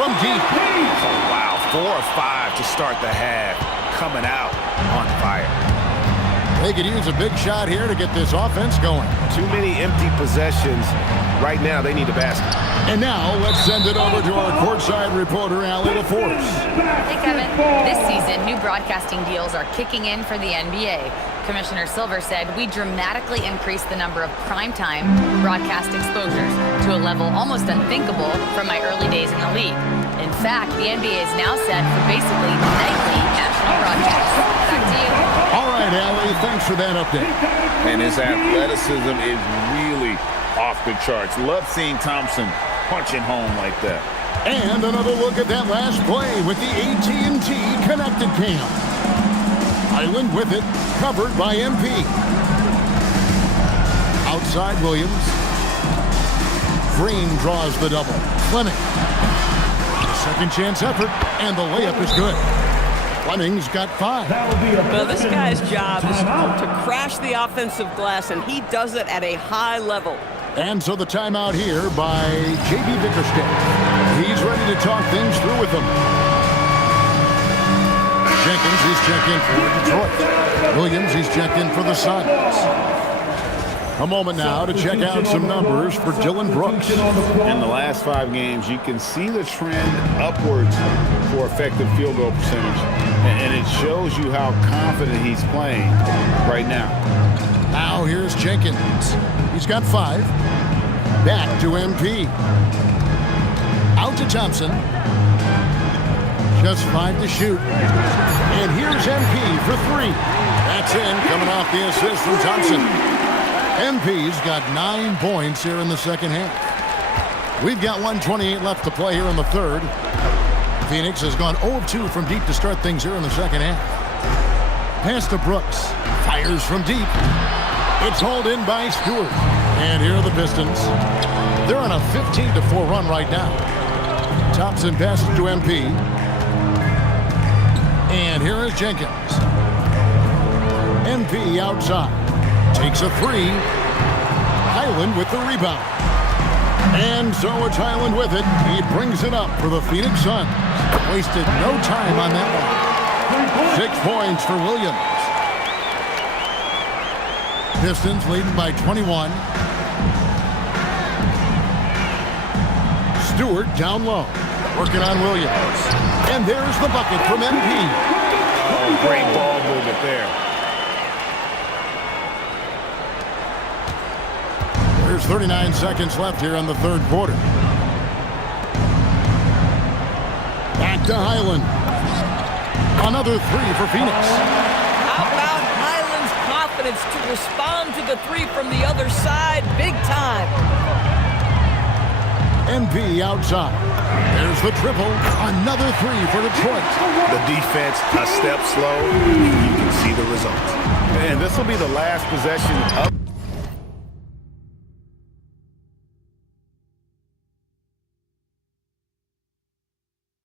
from deep. Oh, wow. 4 of 5 to start the half. Coming out on fire. They could use a big shot here to get this offense going. Too many empty possessions. Right now, they need a basket. And now, let's send it over to our courtside reporter, Allie LaForce. Hey, Kevin. This season, new broadcasting deals are kicking in for the NBA. Commissioner Silver said we dramatically increased the number of primetime broadcast exposures to a level almost unthinkable from my early days in the league. In fact, the NBA is now set for basically nightly national broadcasts. Back to you. All right, Allie, thanks for that update. And his athleticism is really off the charts. Love seeing Thompson punching home like that. And another look at that last play with the AT&T Connected Cam. Highland with it, covered by MP. Outside Williams. Green draws the double. Fleming. The second chance effort, and the layup is good. Fleming's got 5. Well, this guy's job is to crash the offensive glass, and he does it at a high level. And so the timeout here by J.B. Bickerstaff. He's ready to talk things through with them. Jenkins, he's checked in for Detroit. Williams, he's checked in for the Suns. A moment now to check out some numbers for Dillon Brooks. In the last 5 games, you can see the trend upwards for effective field goal percentage. And it shows you how confident he's playing right now. Now here's Jenkins. He's got 5. Back to MP. Out to Thompson. Just 5 to shoot. And here's MP for 3. That's in, coming off the assist from Thompson. MP's got 9 points here in the second half. We've got 1:28 left to play here in the third. Phoenix has gone 0 of 2 from deep to start things here in the second half. Pass to Brooks. Fires from deep. It's hauled in by Stewart. And here are the Pistons. They're on a 15-4 run right now. Thompson passes to MP. And here is Jenkins. MP outside. Takes a 3. Highland with the rebound. And so it's Highland with it. He brings it up for the Phoenix Suns. Wasted no time on that one. 6 points for Williams. Pistons leading by 21. Stewart down low. Working on Williams. And there's the bucket from MP. Oh, great ball movement there. There's 39 seconds left here in the third quarter. Back to Highland. Another 3 for Phoenix. How about Highland's confidence to respond to the 3 from the other side big time? MP outside. There's the triple. Another 3 for Detroit. The defense a step slow. You can see the results. And this will be the last possession of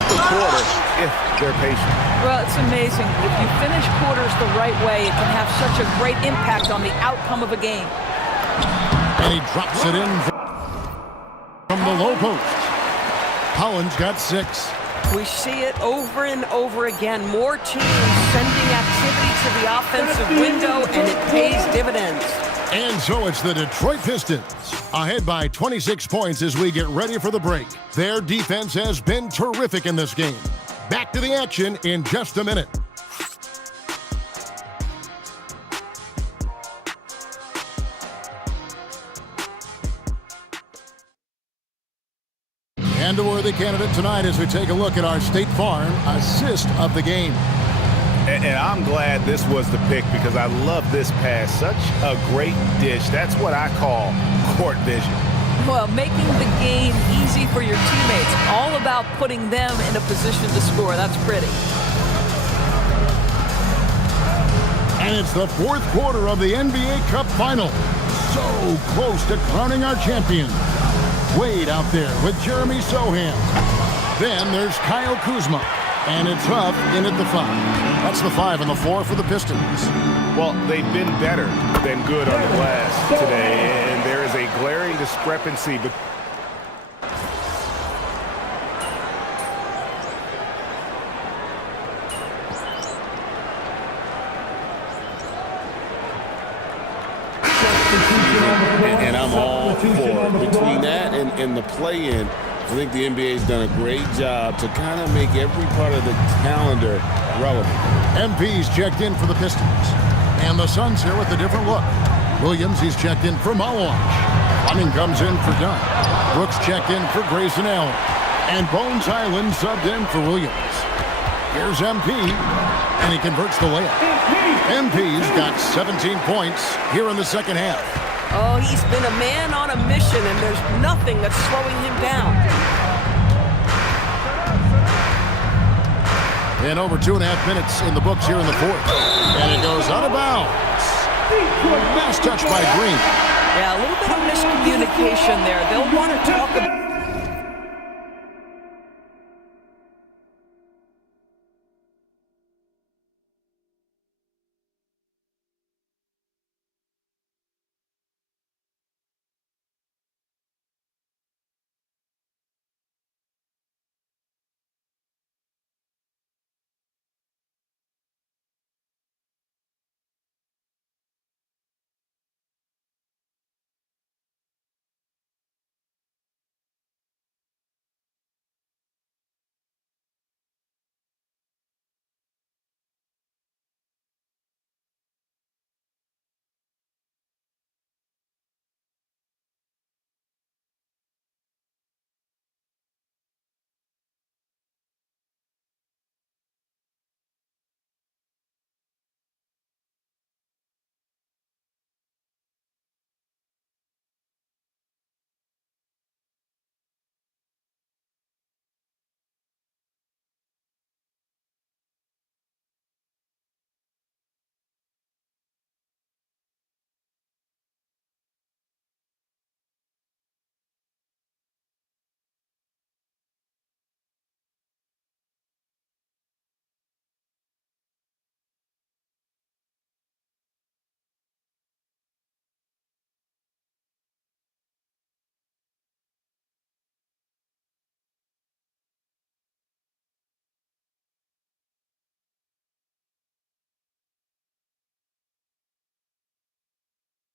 the quarter if they're patient. Well, it's amazing. If you finish quarters the right way, it can have such a great impact on the outcome of a game. And he drops it in from the low post. Holland's got 6. We see it over and over again. More teams sending activity to the offensive window, and it pays dividends. And so it's the Detroit Pistons ahead by 26 points as we get ready for the break. Their defense has been terrific in this game. Back to the action in just a minute. And a worthy candidate tonight as we take a look at our State Farm assist of the game. And I'm glad this was the pick because I love this pass. Such a great dish. That's what I call court vision. Well, making the game easy for your teammates. All about putting them in a position to score. That's pretty. And it's the fourth quarter of the NBA Cup Final. So close to crowning our champion. Wade out there with Jeremy Sohan. Then there's Kyle Kuzma. And it's Huff in at the 5. That's the 5 and the 4 for the Pistons. Well, they've been better than good on the glass today, and there is a glaring discrepancy. I'm all for. Between that and the play-in, I think the NBA's done a great job to kind of make every part of the calendar relevant. MP's checked in for the Pistons. And the Suns here with a different look. Williams, he's checked in for Malawash. Fleming comes in for Dunn. Brooks checked in for Grayson Allen. And Bones Island subbed in for Williams. Here's MP, and he converts the layup. MP's got 17 points here in the second half. Oh, he's been a man on a mission, and there's nothing that's slowing him down. And over 2.5 minutes in the books here in the fourth. And it goes out of bounds. Last touch by Green. Yeah, a little bit of miscommunication there. They'll want to talk about...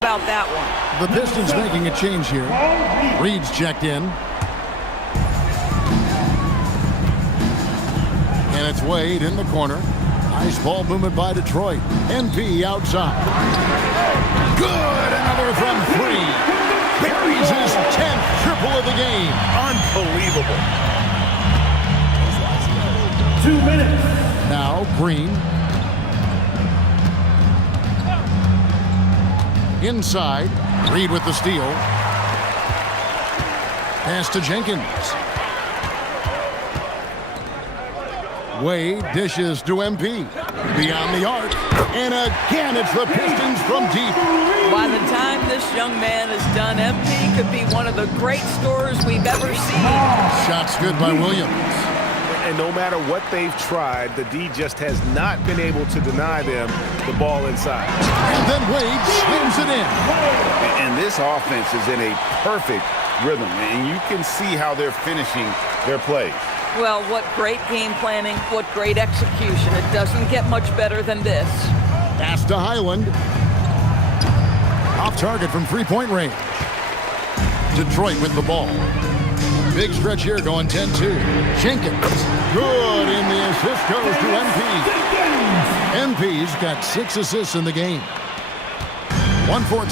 about that one. The Pistons making a change here. Reed's checked in. And it's Wade in the corner. Nice ball movement by Detroit. MP outside. Good! Another from three. Buries his 10th triple of the game. Unbelievable. 2 minutes. Now Green. Inside. Reed with the steal. Pass to Jenkins. Wade dishes to MP. Beyond the arc. And again, it's the Pistons from deep. By the time this young man is done, MP could be one of the great scorers we've ever seen. Shots good by Williams. And no matter what they've tried, the D just has not been able to deny them the ball inside. And then Wade slams it in. And this offense is in a perfect rhythm, and you can see how they're finishing their plays. Well, what great game planning, what great execution. It doesn't get much better than this. Pass to Highland. Off target from three-point range. Detroit with the ball. Big stretch here going 10-2. Jenkins. Good, and the assist goes to MP. MP's got 6 assists in the game. 1-4.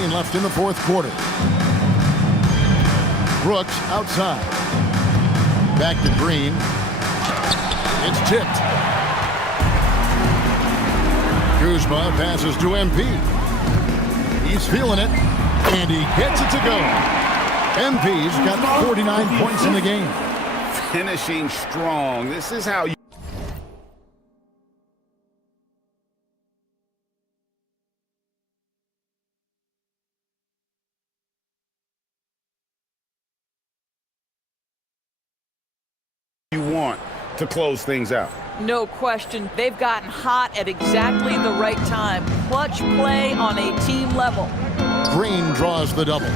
2:15 left in the fourth quarter. Brooks outside. Back to Green. It's tipped. Kuzma passes to MP. He's feeling it, and he gets it to go. MP's got 49 points in the game. Finishing strong. This is how you want to close things out. No question. They've gotten hot at exactly the right time. Clutch play on a team level. Green draws the double.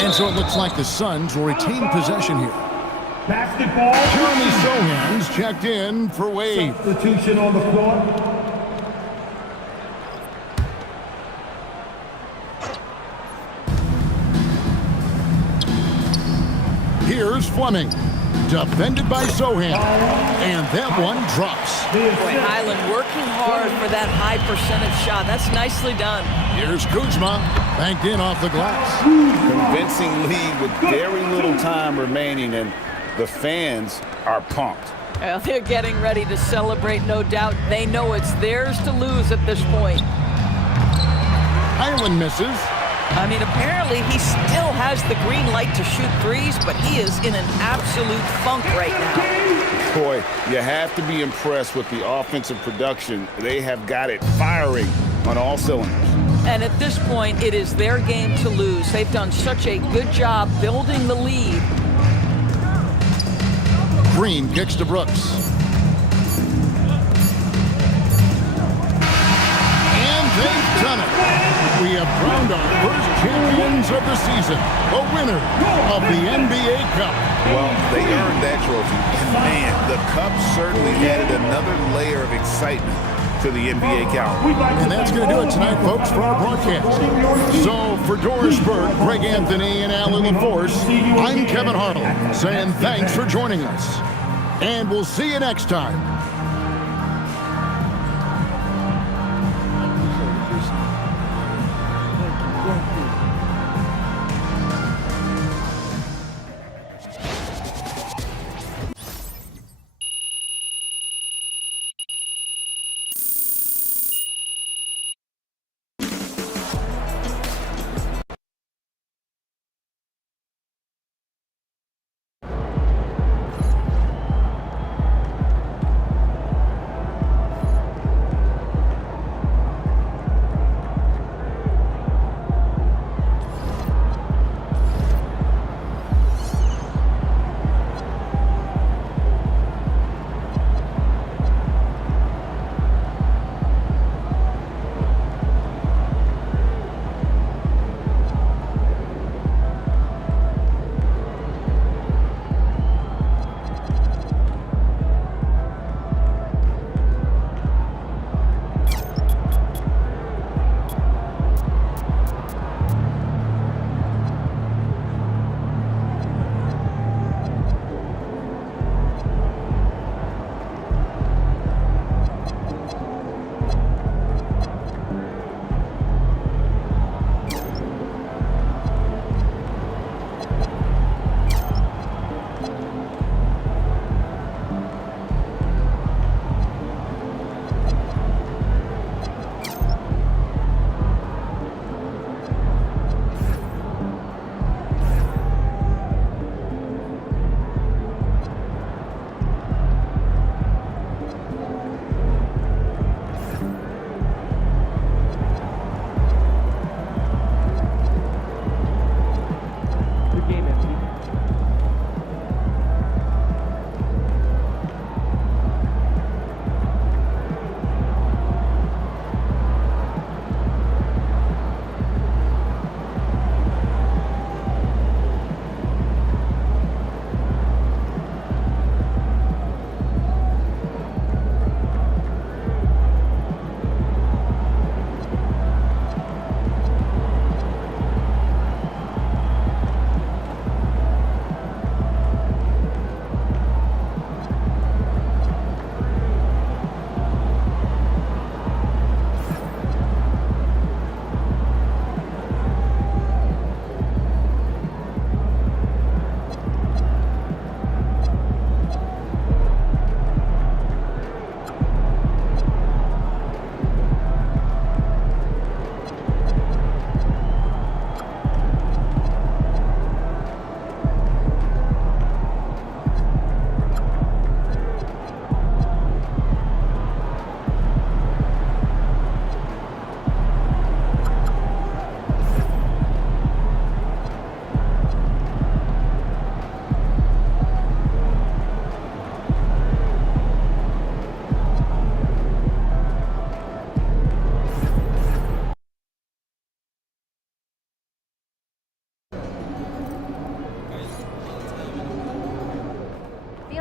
And so it looks like the Suns will retain possession here. Basketball. Jeremy Sohan's checked in for Wade. Substitution on the floor. Here's Fleming. Defended by Sohan. And that one drops. Boy, Highland working hard for that high percentage shot. That's nicely done. Here's Kuzma. Banked in off the glass. Convincing lead with very little time remaining, and the fans are pumped. Well, they're getting ready to celebrate, no doubt. They know it's theirs to lose at this point. Highland misses. I mean, apparently he still has the green light to shoot threes, but he is in an absolute funk right now. Boy, you have to be impressed with the offensive production. They have got it firing on all cylinders. And at this point, it is their game to lose. They've done such a good job building the lead. Green kicks to Brooks. And they've done it. We have crowned our first champions of the season, a winner of the NBA Cup. Well, they earned that trophy. And man, the Cup certainly added another layer of excitement to the NBA calendar. And that's going to do it tonight, folks, for our broadcast. So for Doris Burke, Greg Anthony, and Alan LaForce, I'm Kevin Hartle, saying thanks for joining us. And we'll see you next time.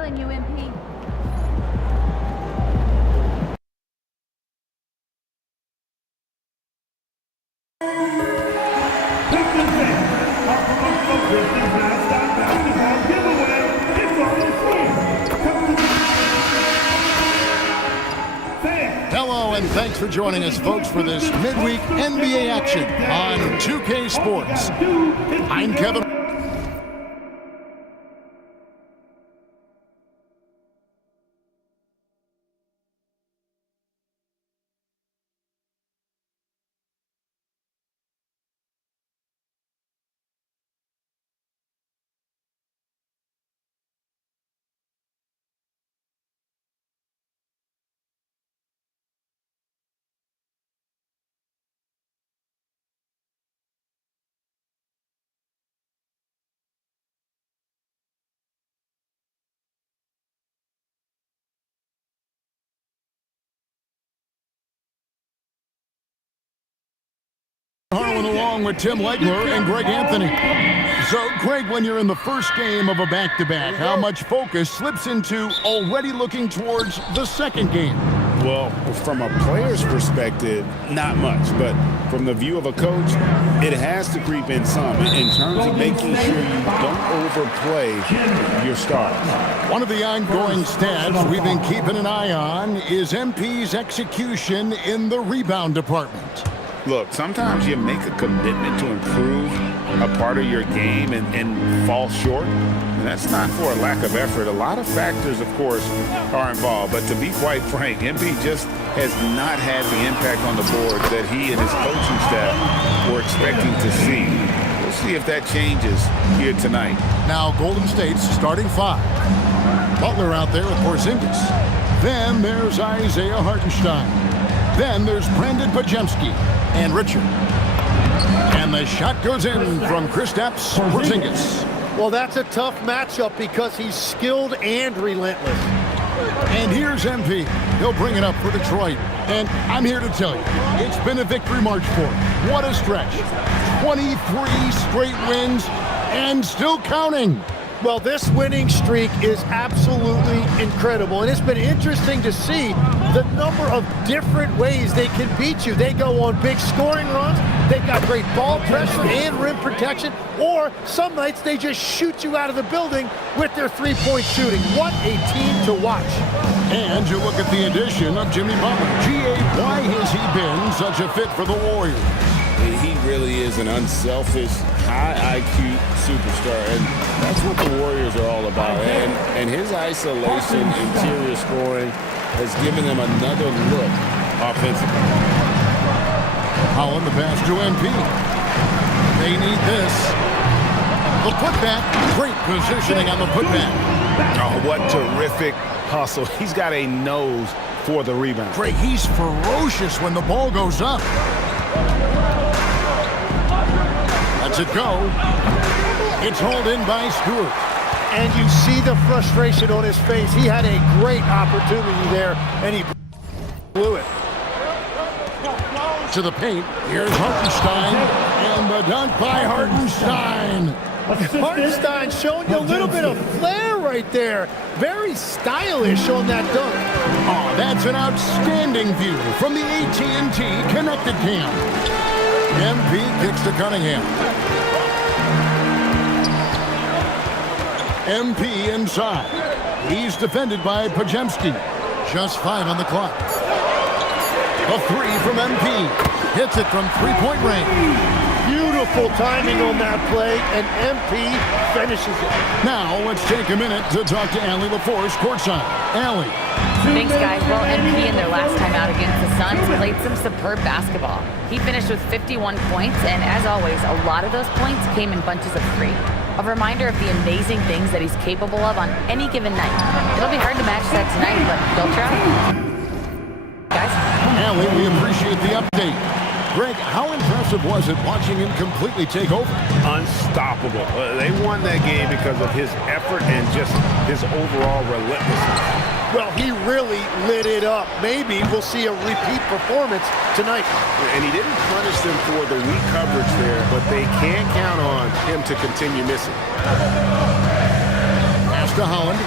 feeling you, MP. Hello, and thanks for joining us, folks, for this midweek NBA action on 2K Sports. I'm Kevin. Harlan along with Tim Legler and Greg Anthony. So, Greg, when you're in the first game of a back-to-back, how much focus slips into already looking towards the second game? Well, from a player's perspective, not much. But from the view of a coach, it has to creep in some in terms of making sure you don't overplay your stars. One of the ongoing stats we've been keeping an eye on is MP's execution in the rebound department. Look, sometimes you make a commitment to improve a part of your game and fall short. And that's not for a lack of effort. A lot of factors, of course, are involved. But to be quite frank, MP just has not had the impact on the board that he and his coaching staff were expecting to see. We'll see if that changes here tonight. Now, Golden State's starting five. Butler out there with Porzingis. Then there's Isaiah Hartenstein. Then there's Brandon Podziemski and Richard. And the shot goes in from Kristaps Porzingis. Well, that's a tough matchup because he's skilled and relentless. And here's MP. He'll bring it up for Detroit. And I'm here to tell you, it's been a victory march for him. What a stretch. 23 straight wins and still counting. Well, this winning streak is absolutely incredible, and it's been interesting to see the number of different ways they can beat you. They go on big scoring runs, they've got great ball pressure and rim protection, or some nights they just shoot you out of the building with their three-point shooting. What a team to watch. And you look at the addition of Jimmy Butler. G.A., why has he been such a fit for the Warriors? He really is an unselfish, high IQ superstar, and that's what the Warriors are all about. And his isolation, interior scoring has given them another look offensively. Holland the pass to MP. They need this. The putback, great positioning on the putback. Oh, what terrific hustle. He's got a nose for the rebound. Greg, he's ferocious when the ball goes up. Lets it go. It's hauled in by Stewart. And you see the frustration on his face. He had a great opportunity there, and he blew it. To the paint. Here's Hartenstein. And the dunk by Hartenstein. Hartenstein showing you a little bit of flair right there. Very stylish on that dunk. Oh, that's an outstanding view from the AT&T Connected Cam. MP kicks to Cunningham. MP inside. He's defended by Podziemski. Just 5 on the clock. A three from MP. Hits it from three-point range. Beautiful timing on that play, and MP finishes it. Now let's take a minute to talk to Allie LaForce courtside. Allie. Thanks, guys. Well, MP in their last time out against the Suns played some superb basketball. He finished with 51 points, and as always, a lot of those points came in bunches of 3. A reminder of the amazing things that he's capable of on any given night. It'll be hard to match that tonight, but they'll try. Guys? Allie, we appreciate the update. Greg, how impressive was it watching him completely take over? Unstoppable. They won that game because of his effort and just his overall relentlessness. Well, he really lit it up. Maybe we'll see a repeat performance tonight. And he didn't punish them for the weak coverage there, but they can't count on him to continue missing. Pass to Holland.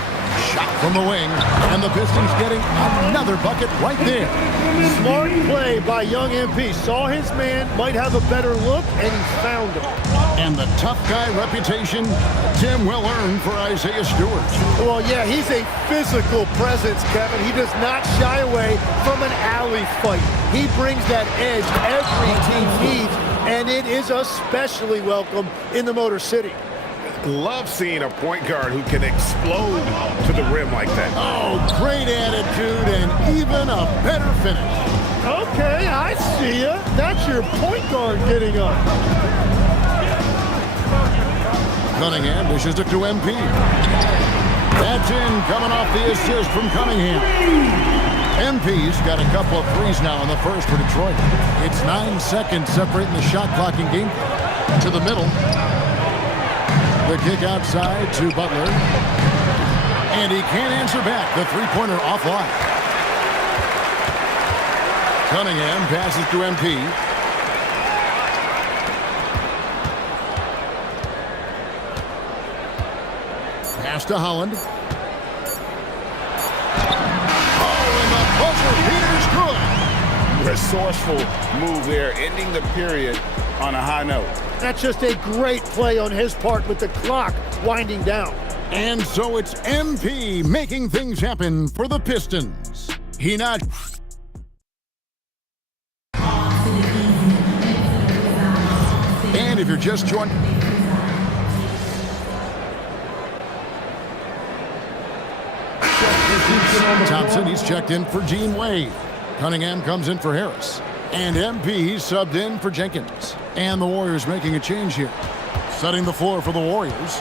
Shot from the wing, and the Pistons getting another bucket right there. Smart play by young MP. Saw his man, might have a better look, and he found him. And the tough guy reputation, Tim, well earned for Isaiah Stewart. Well, yeah, he's a physical presence, Kevin. He does not shy away from an alley fight. He brings that edge every team needs, and it is especially welcome in the Motor City. Love seeing a point guard who can explode to the rim like that. Oh, great attitude and even a better finish. Okay, I see ya. That's your point guard getting up. Cunningham dishes it to MP. That's in, coming off the assist from Cunningham. MP's got a couple of threes now in the first for Detroit. It's 9 seconds separating the shot clock in game to the middle. The kick outside to Butler. And he can't answer back. The three-pointer offline. Cunningham passes to MP. Pass to Holland. Oh, and the buzzer beater's good. Resourceful move there, ending the period on a high note. That's just a great play on his part with the clock winding down. And so it's MP making things happen for the Pistons. He not... And if you're just joining... Thompson, he's checked in for Gene Wade. Cunningham comes in for Harris. And MP subbed in for Jenkins. And the Warriors making a change here. Setting the floor for the Warriors.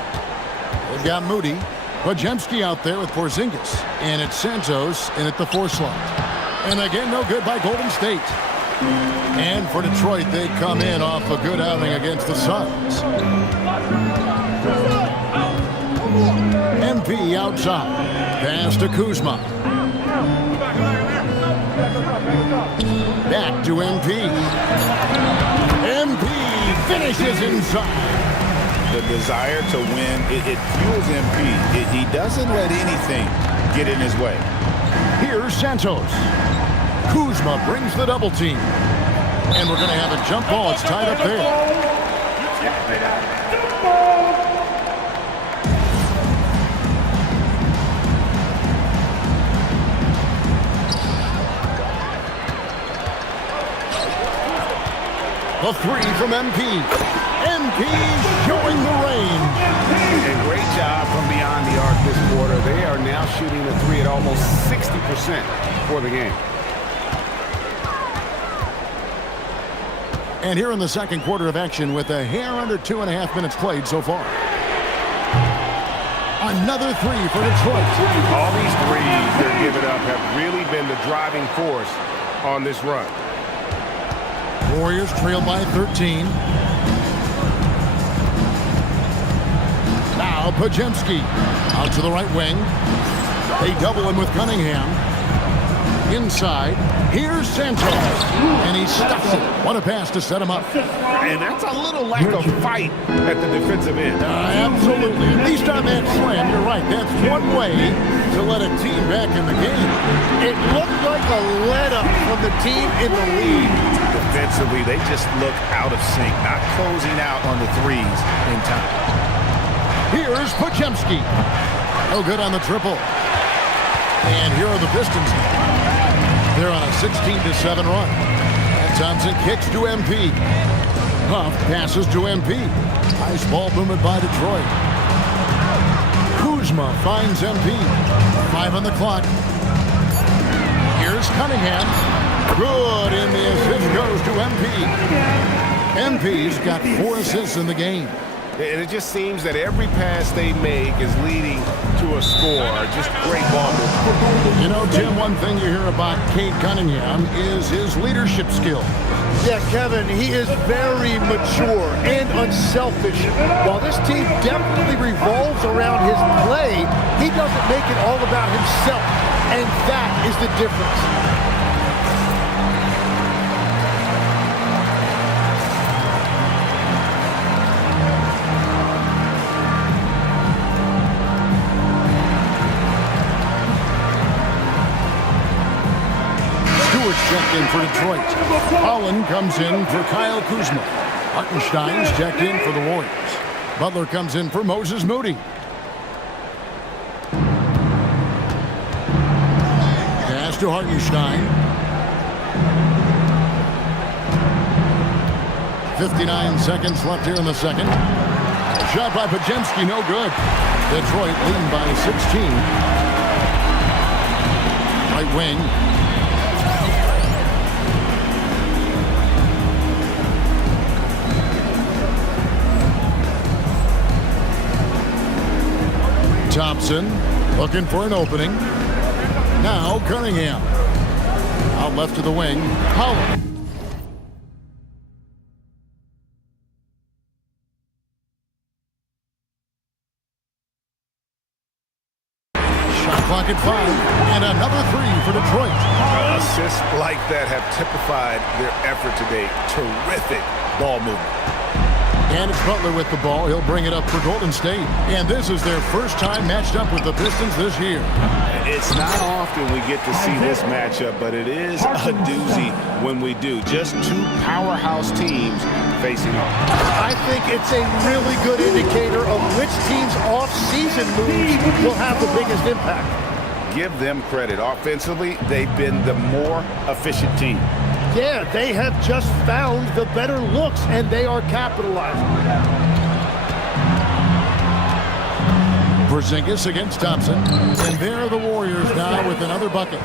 They've got Moody. Podziemski out there with Porzingis. And it's Santos in at the 4 slot. And again, no good by Golden State. And for Detroit, they come in off a good outing against the Suns. MP outside. Pass to Kuzma. Back to MP. MP finishes inside. The desire to win, it fuels MP. He doesn't let anything get in his way. Here's Santos. Kuzma brings the double team. And we're going to have a jump ball. It's tied up there. The three from MP. MP showing the range. And great job from beyond the arc this quarter. They are now shooting the three at almost 60% for the game. And here in the second quarter of action with a hair under 2.5 minutes played so far. Another three for Detroit. All these threes they're giving up have really been the driving force on this run. Warriors trail by 13. Now Podziemski out to the right wing. They double him with Cunningham. Inside, here's Santos. And he stuffs it. What a pass to set him up. And that's a little lack of fight at the defensive end. Absolutely. At least on that slam, you're right. That's one way to let a team back in the game. It looked like a let-up from the team in the lead. Defensively, they just look out of sync, not closing out on the threes in time. Here's Podziemski. No good on the triple. And here are the Pistons. They're on a 16-7 run. And Thompson kicks to MP. Huff passes to MP. Nice ball movement by Detroit. Kuzma finds MP. 5 on the clock. Here's Cunningham. Good, and the assist goes to MP. MP's got 4 assists in the game. And it just seems that every pass they make is leading to a score. Just great ball movement. You know, Tim, one thing you hear about Cade Cunningham is his leadership skill. Yeah, Kevin, he is very mature and unselfish. While this team definitely revolves around his play, he doesn't make it all about himself. And that is the difference. checked in for Detroit. Holland comes in for Kyle Kuzma. Hartenstein's checked in for the Warriors. Butler comes in for Moses Moody. Pass to Hartenstein. 59 seconds left here in the second. Shot by Podziemski, no good. Detroit leading by 16. Right wing. Thompson looking for an opening. Now Cunningham. Out left to the wing. Holland. Shot clock at 5. And another 3 for Detroit. Assists like that have typified their effort today. Terrific ball movement. And it's Butler with the ball. He'll bring it up for Golden State. And this is their first time matched up with the Pistons this year. It's not often we get to see this matchup, but it is a doozy when we do. Just two powerhouse teams facing off. I think it's a really good indicator of which team's off-season moves will have the biggest impact. Give them credit. Offensively, they've been the more efficient team. Yeah, they have just found the better looks, and they are capitalizing. Porzingis against Thompson. And there are the Warriors now with another bucket.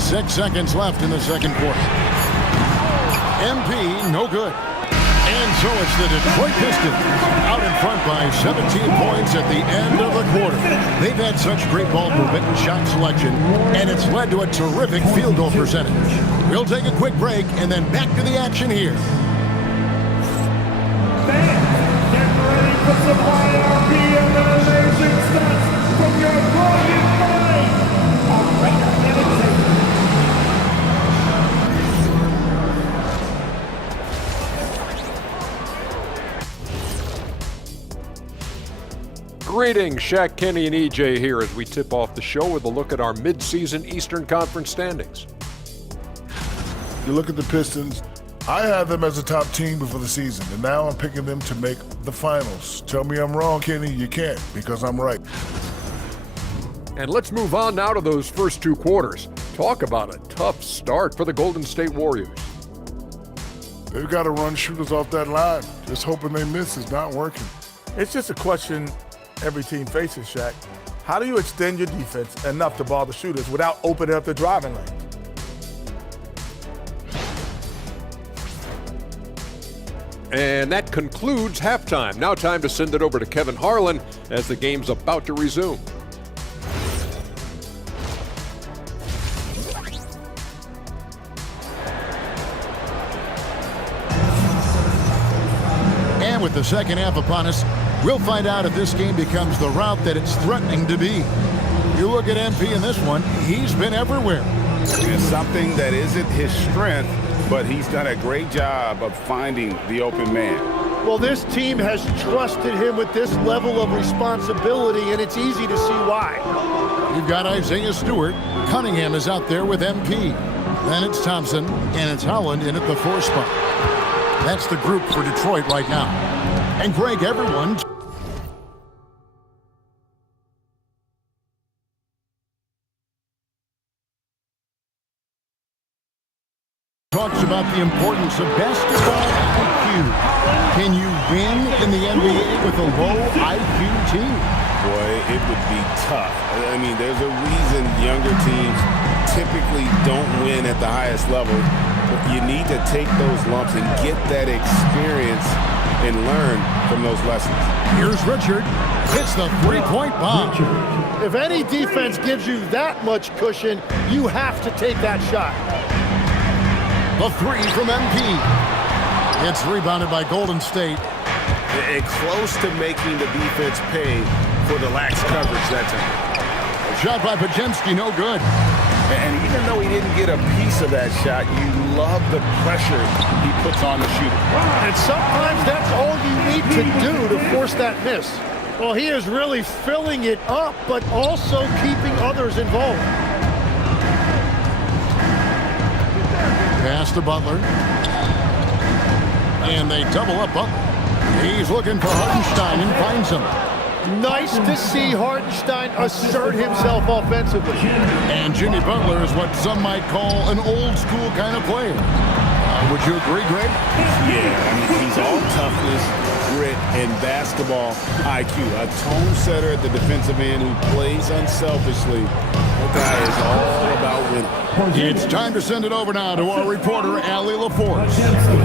6 seconds left in the second quarter. MP, no good. And so it's the Detroit Pistons out in front by 17 points at the end of the quarter. They've had such great ball movement and shot selection, and it's led to a terrific field goal percentage. We'll take a quick break and then back to the action here. Get ready for some IRP and amazing stats from your brilliant mind. All right, Greetings, Shaq, Kenny, and EJ here as we tip off the show with a look at our mid-season Eastern Conference standings. You look at the Pistons, I had them as a top team before the season, and now I'm picking them to make the finals. Tell me I'm wrong, Kenny. You can't, because I'm right. And let's move on now to those first two quarters. Talk about a tough start for the Golden State Warriors. They've got to run shooters off that line. Just hoping they miss is not working. It's just a question every team faces, Shaq. How do you extend your defense enough to bother shooters without opening up the driving lane? And that concludes halftime. Now time to send it over to Kevin Harlan as the game's about to resume. And with the second half upon us, we'll find out if this game becomes the route that it's threatening to be. You look at MP in this one, he's been everywhere. It's something that isn't his strength, but he's done a great job of finding the open man. Well, this team has trusted him with this level of responsibility, and it's easy to see why. You've got Isaiah Stewart. Cunningham is out there with MP. Then it's Thompson, and it's Holland in at the 4 spot. That's the group for Detroit right now. And Greg, everyone talks about the importance of basketball IQ. Can you win in the NBA with a low IQ team? Boy, it would be tough. I mean, there's a reason younger teams typically don't win at the highest level. But you need to take those lumps and get that experience and learn from those lessons. Here's Richard. Hits the three-point bomb. If any defense gives you that much cushion, you have to take that shot. The 3 from MP. It's rebounded by Golden State. And close to making the defense pay for the lax coverage that time. Shot by Podziemski, no good. And even though he didn't get a piece of that shot, you love the pressure he puts on the shooter. And sometimes that's all you need to do to force that miss. Well, he is really filling it up, but also keeping others involved. Pass to Butler. And they double up Butler. He's looking for Hartenstein and finds him. Nice to see Hartenstein assert himself offensively. And Jimmy Butler is what some might call an old school kind of player. Would you agree, Greg? Yeah, I mean, he's all toughness, grit, and basketball IQ. A tone setter at the defensive end who plays unselfishly. That guy is all about winning. It's time to send it over now to our reporter, Allie LaForce.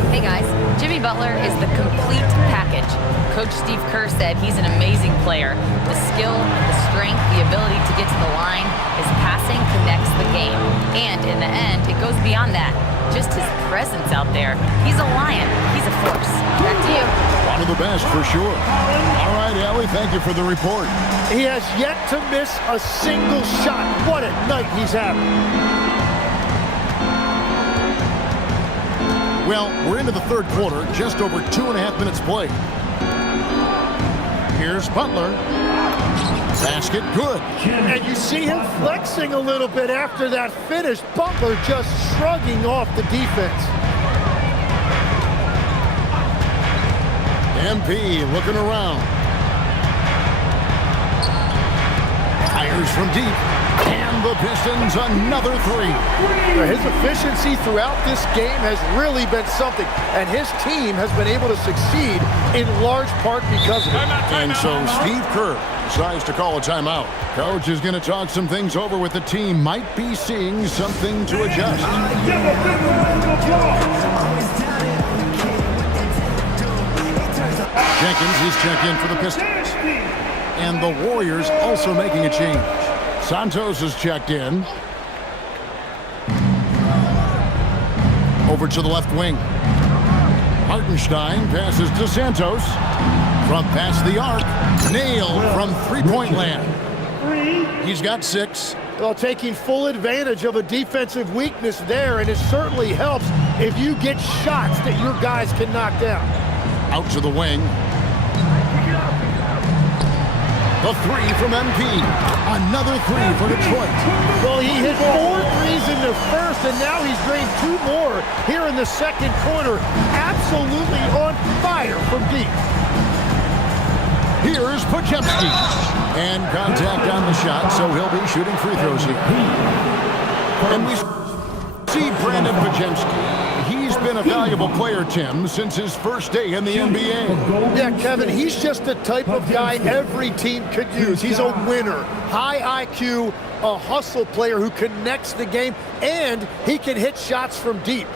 Hey guys, Jimmy Butler is the complete package. Coach Steve Kerr said he's an amazing player. The skill, the strength, the ability to get to the line, his passing connects the game. And in the end, it goes beyond that. Just his presence out there. He's a lion. He's a force. Back to you. One of the best, for sure. All right, Allie, thank you for the report. He has yet to miss a single shot. What a night he's having. Well, we're into the third quarter, just over 2.5 minutes played. Here's Butler. Basket good. And you see him flexing a little bit after that finish. Butler just shrugging off the defense. MP looking around. Fires from deep. And the Pistons another three. His efficiency throughout this game has really been something, and his team has been able to succeed in large part because of it. And so Steve Kerr decides to call a timeout. Coach is going to talk some things over with the team. Might be seeing something to adjust. Jenkins is checked in for the Pistons. And the Warriors also making a change. Santos is checked in. Over to the left wing. Hartenstein passes to Santos. From past the arc. Nailed from three-point land. He's got 6. Well, taking full advantage of a defensive weakness there, and it certainly helps if you get shots that your guys can knock down. Out to the wing. The three from MP. Another three for Detroit. Well, he hit 4 threes in the first, and now he's drained 2 more here in the second quarter. Absolutely on fire from deep. Here's Podziemski. And contact on the shot, so he'll be shooting free throws here. And we see Brandon Podziemski. He's been a valuable player, Tim, since his first day in the NBA. Yeah, Kevin, he's just the type of guy every team could use. He's a winner, high IQ, a hustle player who connects the game, and he can hit shots from deep.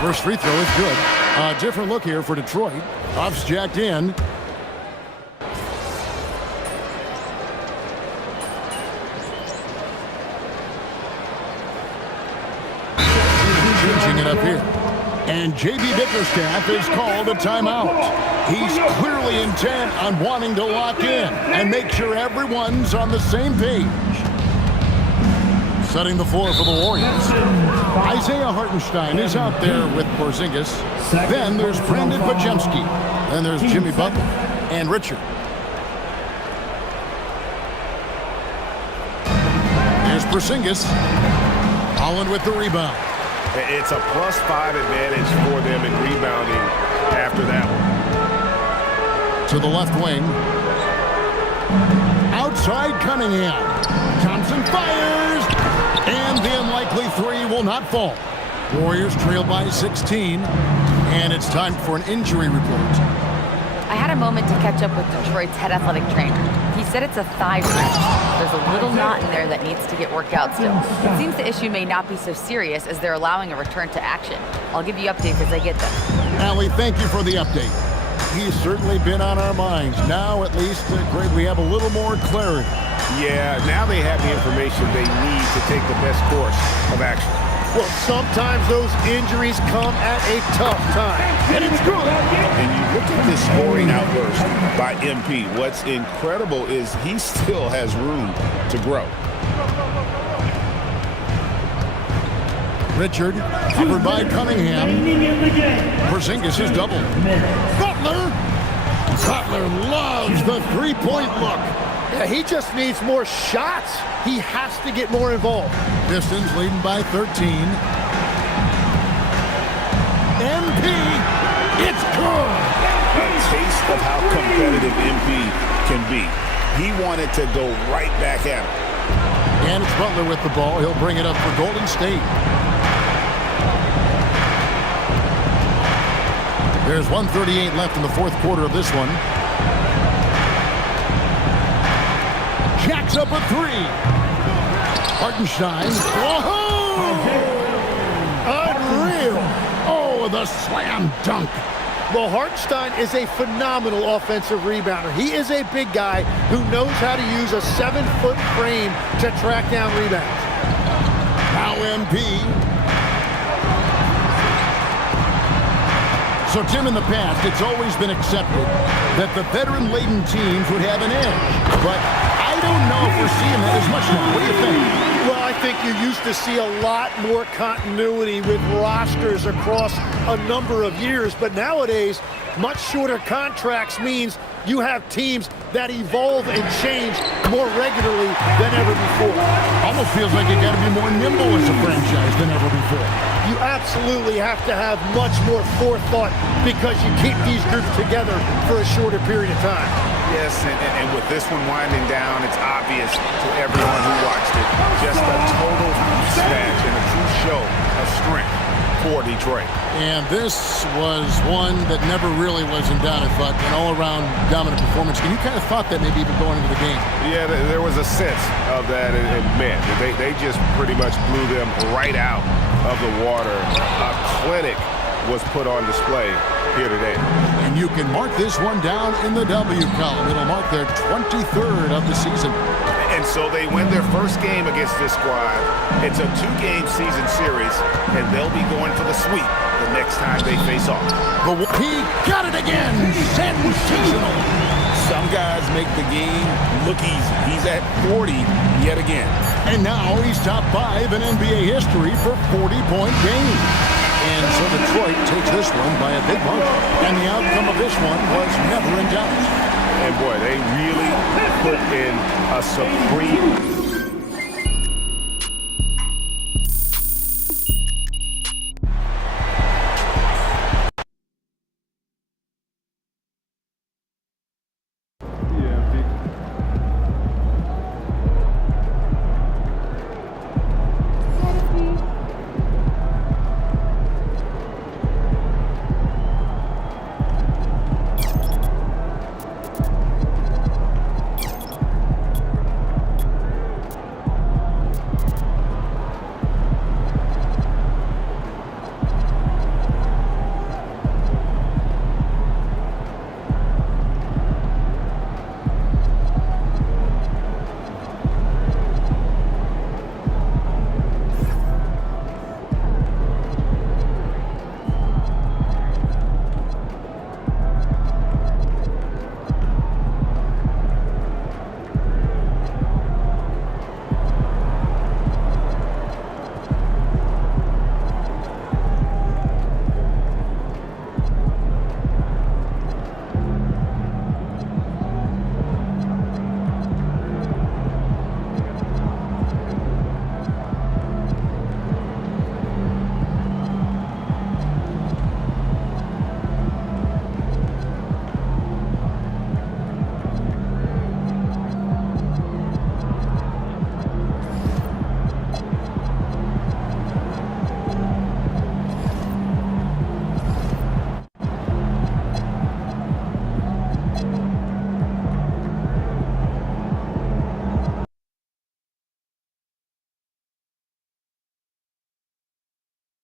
First free throw is good. A different look here for Detroit. Puff's jacked in. Changing it up here. And J.B. Bickerstaff is called a timeout. He's clearly intent on wanting to lock in and make sure everyone's on the same page. Setting the floor for the Warriors. Isaiah Hartenstein is out there with Porzingis. Then there's Brandon Podziemski. Then there's Jimmy Butler and Richard. Here's Porzingis. Holland with the rebound. It's a +5 advantage for them in rebounding after that one. To the left wing. Outside Cunningham. Thompson fires. And the unlikely three will not fall. Warriors trail by 16. And it's time for an injury report. I had a moment to catch up with Detroit's head athletic trainer. He said it's a thigh wrench. There's a little knot in there that needs to get worked out still. It seems the issue may not be so serious as they're allowing a return to action. I'll give you updates as I get them. Allie, thank you for the update. He's certainly been on our minds. Now, at least, Greg, we have a little more clarity. Yeah, now they have the information they need to take the best course of action. Well, sometimes those injuries come at a tough time. And it's good. And you look at this scoring outburst by MP. What's incredible is he still has room to grow. Richard, covered by Cunningham. Porzingis is doubled. Butler! Butler loves the three-point look. Yeah, he just needs more shots. He has to get more involved. Pistons leading by 13. MP, it's good. A taste of how competitive MP can be. He wanted to go right back at him. And it's Butler with the ball. He'll bring it up for Golden State. There's 1:38 left in the fourth quarter of this one. Jacks up a three. Hartenstein. Whoa! Unreal. Oh, the slam dunk. Well, Hartenstein is a phenomenal offensive rebounder. He is a big guy who knows how to use a 7-foot frame to track down rebounds. Now MP. So, Tim, in the past, it's always been accepted that the veteran-laden teams would have an edge. But I don't know if we're seeing that as much now. What do you think? Well, I think you used to see a lot more continuity with rosters across a number of years. But nowadays, much shorter contracts means you have teams that evolve and change more regularly than ever before. Almost feels like you got to be more nimble as a franchise than ever before. You absolutely have to have much more forethought because you keep these groups together for a shorter period of time. Yes, and with this one winding down, it's obvious to everyone who watched it. Just a total mismatch and a true show of strength for Detroit. And this was one that never really was in doubt, I thought, an all-around dominant performance. And you kind of thought that maybe even going into the game. Yeah, there was a sense of that, and man, they just pretty much blew them right out of the water. A clinic was put on display here today. And you can mark this one down in the W column. It'll mark their 23rd of the season. And so they win their first game against this squad. It's a 2-game season series, and they'll be going for the sweep the next time they face off. He got it again. Sensational. Some guys make the game look easy. He's at 40 yet again. And now he's top 5 in NBA history for 40-point games. And so Detroit takes this one by a big margin. And the outcome of this one was never in doubt. And boy, they really put in a supreme